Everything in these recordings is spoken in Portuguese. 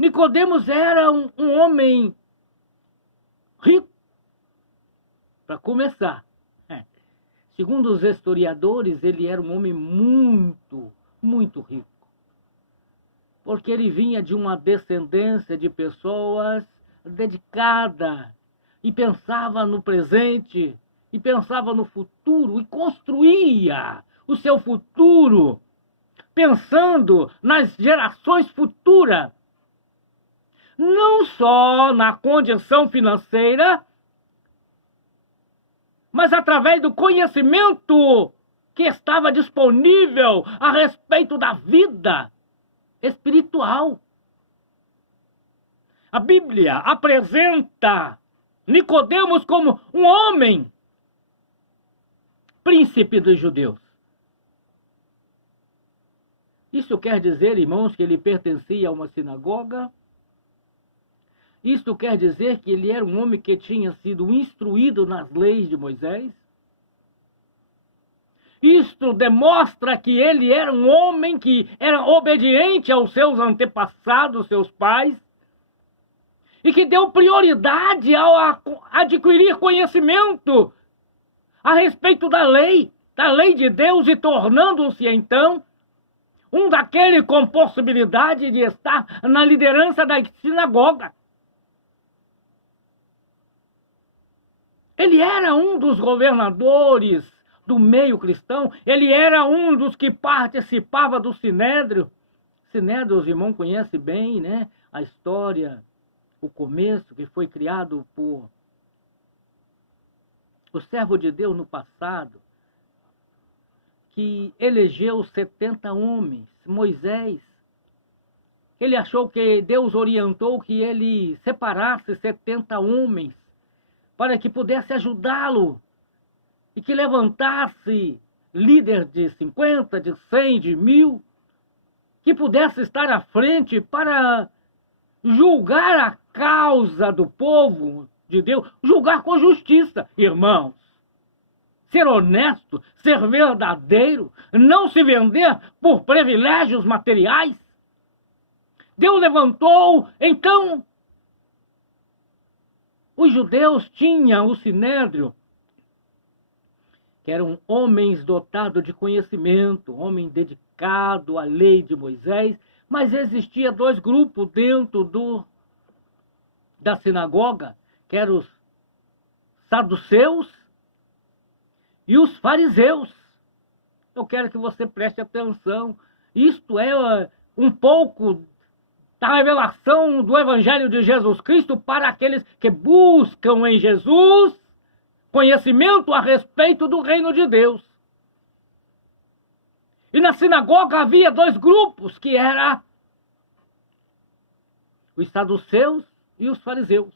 Nicodemos era um homem rico, para começar. Segundo os historiadores, ele era um homem muito, muito rico. Porque ele vinha de uma descendência de pessoas dedicadas e pensava no presente, e pensava no futuro, e construía o seu futuro, pensando nas gerações futuras. Não só na condição financeira, mas através do conhecimento que estava disponível a respeito da vida espiritual. A Bíblia apresenta Nicodemos como um homem, príncipe dos judeus. Isso quer dizer, irmãos, que ele pertencia a uma sinagoga? Isso quer dizer que ele era um homem que tinha sido instruído nas leis de Moisés? Isto demonstra que ele era um homem que era obediente aos seus antepassados, seus pais, e que deu prioridade ao adquirir conhecimento a respeito da lei de Deus, e tornando-se então um daquele com possibilidade de estar na liderança da sinagoga. Ele era um dos governadores do meio cristão, ele era um dos que participava do Sinédrio. Sinédrio, os irmãos conhecem bem, né? A história, o começo, que foi criado por o servo de Deus no passado, que elegeu 70 homens, Moisés. Ele achou que Deus orientou que ele separasse 70 homens para que pudesse ajudá-lo e que levantasse líder de 50, de 100, de 1000, que pudesse estar à frente para julgar a causa do povo de Deus, julgar com justiça, irmãos. Ser honesto, ser verdadeiro, não se vender por privilégios materiais. Deus levantou, então, os judeus tinham o Sinédrio, que eram homens dotados de conhecimento, homem dedicado à lei de Moisés, mas existia dois grupos dentro da sinagoga, que eram os saduceus e os fariseus. Eu quero que você preste atenção. Isto é um pouco da revelação do Evangelho de Jesus Cristo para aqueles que buscam em Jesus conhecimento a respeito do reino de Deus. E na sinagoga havia dois grupos, que eram os saduceus e os fariseus.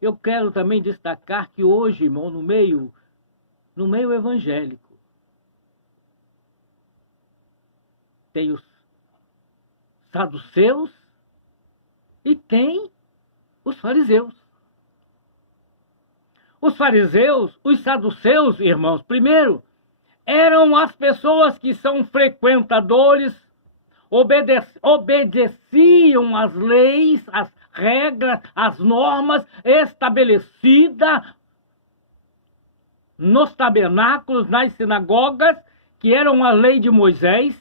Eu quero também destacar que hoje, irmão, no meio evangélico, tem os saduceus e tem os fariseus. Os fariseus, os saduceus, irmãos, primeiro, eram as pessoas que são frequentadores, obedeciam às leis, às regras, às normas estabelecidas nos tabernáculos, nas sinagogas, que eram a lei de Moisés.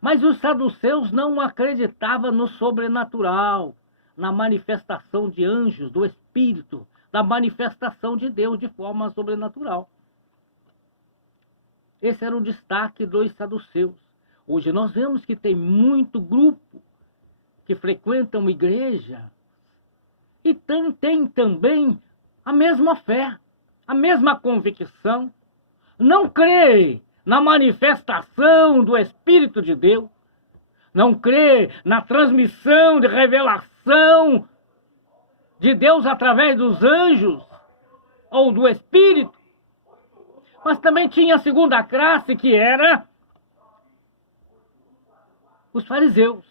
Mas os saduceus não acreditavam no sobrenatural, na manifestação de anjos, do Espírito, da manifestação de Deus de forma sobrenatural. Esse era o destaque dos saduceus. Hoje nós vemos que tem muito grupo que frequentam igreja e tem também a mesma fé, a mesma convicção. Não crê na manifestação do Espírito de Deus, não crê na transmissão de revelação de Deus através dos anjos ou do Espírito. Mas também tinha a segunda classe, que era os fariseus.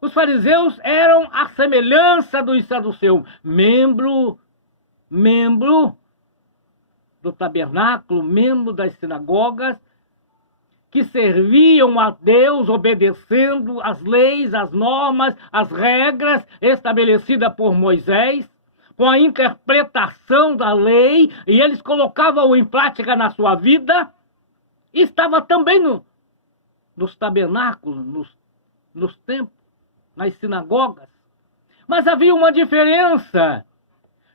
Os fariseus eram a semelhança dos saduceus, membro do tabernáculo, membro das sinagogas, que serviam a Deus obedecendo as leis, as normas, as regras estabelecidas por Moisés, com a interpretação da lei, e eles colocavam em prática na sua vida, e estava também nos tabernáculos, nos templos, nas sinagogas. Mas havia uma diferença,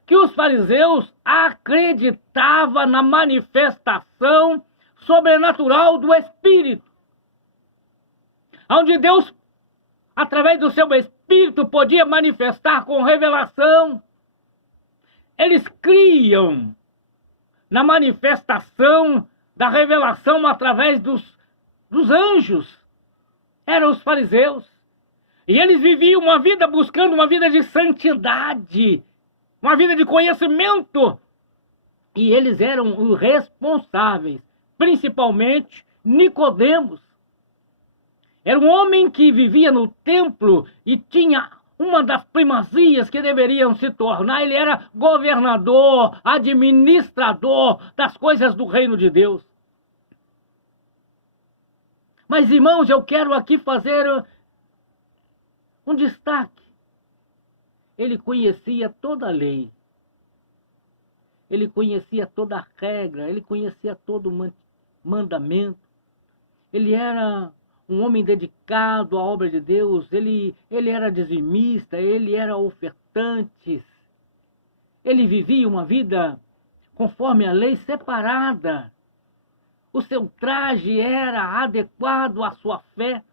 que os fariseus acreditavam na manifestação sobrenatural do Espírito, onde Deus, através do seu Espírito, podia manifestar com revelação. Eles criam na manifestação da revelação através dos anjos. Eram os fariseus. E eles viviam uma vida buscando uma vida de santidade, uma vida de conhecimento. E eles eram os responsáveis, principalmente Nicodemos. Era um homem que vivia no templo e tinha uma das primazias que deveriam se tornar. Ele era governador, administrador das coisas do reino de Deus. Mas, irmãos, eu quero aqui fazer um destaque. Ele conhecia toda a lei. Ele conhecia toda a regra. Ele conhecia todo o mandamento. Ele era um homem dedicado à obra de Deus. Ele era dizimista. Ele era ofertante. Ele vivia uma vida conforme a lei separada. O seu traje era adequado à sua fé.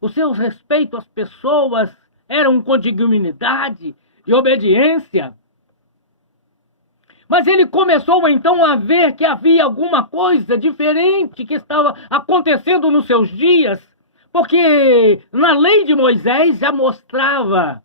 O seu respeito às pessoas eram com dignidade e obediência. Mas ele começou então a ver que havia alguma coisa diferente que estava acontecendo nos seus dias, porque na lei de Moisés já mostrava